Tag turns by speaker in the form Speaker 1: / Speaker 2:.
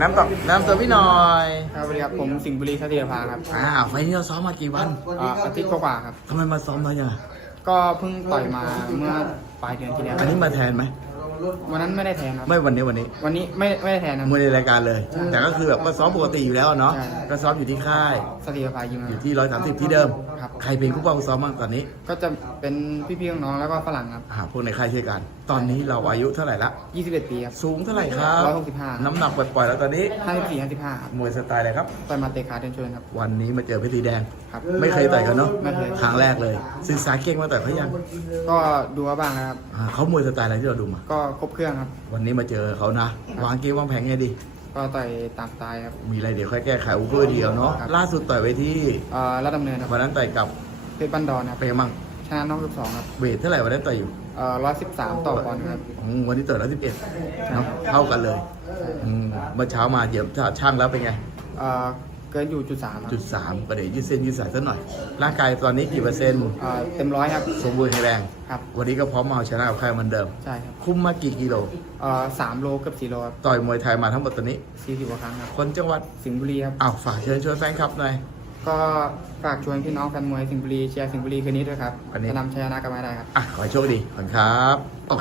Speaker 1: น้ำตัวพี่หน่อย
Speaker 2: ครับสวัสดีครับผมสิงห์บุรีทัตยภาครับ
Speaker 1: ไฟล์นี้เราซ้อมมากี่วัน
Speaker 2: อาทิตย์กว่าๆครับ
Speaker 1: ทำไมมาซ้อมน้อยจังอะ
Speaker 2: ก็เพิ่งต่อยมาเมื่อปลายเดือนที่แล้ว
Speaker 1: อันนี้มาแทนไหม
Speaker 2: วันนั้นไม่ได้แทนครับ
Speaker 1: ไม่วันนี้
Speaker 2: วันนี้ไม่ได้แทนครับ
Speaker 1: มวยในรายการเลย แต่ก็คือแบบก็ซ้อมปกติอยู่แล้วเนาะ
Speaker 2: ใช่
Speaker 1: ก็ซ้อมอยู่ที่ค่าย
Speaker 2: ทัตยภายิมค
Speaker 1: อยู่
Speaker 2: รับ
Speaker 1: ที่130ที่เดิม
Speaker 2: ครับ
Speaker 1: ใครเป็นผู้ป้องซ้อมบ้างตอนนี้
Speaker 2: ก็จะเป็นพี่ๆน้องๆแล้วก็ฝรั่งครับ
Speaker 1: พวกในค่ายช่วยกัน ตอนนี้เราอายุเท่าไหร่ละ
Speaker 2: 21 ปีครับ
Speaker 1: สูงเท่าไหร่ครับ
Speaker 2: 165
Speaker 1: น้ำหนักปล่อยๆแล้วตอนนี้
Speaker 2: 54 55ครับ
Speaker 1: มวยสไตล์อะไรครับ
Speaker 2: ต่อยมาเตะขาเดินชนครับ
Speaker 1: วันนี้มาเจอเพชรสีแดง
Speaker 2: ครับ
Speaker 1: ไม่เคยต่อยกันเนาะ
Speaker 2: ไม่เคย
Speaker 1: ครั้งแรกเลยศึกษาเก่งมาต่อยเขายัง
Speaker 2: ก็ดูมาบ้างนะครับ
Speaker 1: เขามวยสไตล์อะไรที่เราดูมา
Speaker 2: ก็ครบเครื่องครับ
Speaker 1: วันนี้มาเจอเขานะ วางเกมวางแผนไงดี
Speaker 2: ก็ต่อยตามสไตล์ครับ
Speaker 1: มีอะไรเดี๋ยวค่อยแก้ไขอุปเปอร์เดียวเนาะ
Speaker 2: ครับ
Speaker 1: ล่าสุดต่อยไว้ที่
Speaker 2: รัฐดำเนินครับ
Speaker 1: วันนั้นต่อยกับ
Speaker 2: เพชรบ้านดอนครับ
Speaker 1: เปรมัง
Speaker 2: ชนะน้อง12ครับ
Speaker 1: เวทเท่าไหร่วันนั้นต่อยอยู่
Speaker 2: 113 ต่อปอนด์ครับ
Speaker 1: วันนี้ต่อย111เนาะเท่ากันเลยเมื่อเช้ามาเดี๋ยวช่างแล้วเป็นไง
Speaker 2: เกินอยู่จุด 3ครับ
Speaker 1: จุด3ก็เดี๋ยวยืดเส้นยืดสายสักหน่อย ร่างกายตอนนี้กี่เปอร์เซ็นต์
Speaker 2: เต็มร้อยครับ
Speaker 1: สมบูรณ์แข็งแรง
Speaker 2: ครับ
Speaker 1: วันนี้ก็พร้อมมาเอาชนะกับใครเหมือนเดิม
Speaker 2: ใช่ครับ
Speaker 1: คุมมากี่กิโล
Speaker 2: 3 โลกับ4 โลครับ
Speaker 1: ต่อยมวยไทยมาทั้งหมดตอนนี้
Speaker 2: 40 กว่าครั้งครับ
Speaker 1: คนจังหวัด
Speaker 2: สิงห์บุรีครับ
Speaker 1: ฝากเชิญชวนแฟนคลับหน่อย
Speaker 2: ก็ฝากชวนพี่น้องแฟนมวยสิงห์บุรีเชียร์สิงห์บุรีคืนนี้ด้วยครับ
Speaker 1: วันนี้
Speaker 2: จะนำชัยชนะกลับมาให้ได้ครับ
Speaker 1: ขอให้โชคดีขอบคุณครับ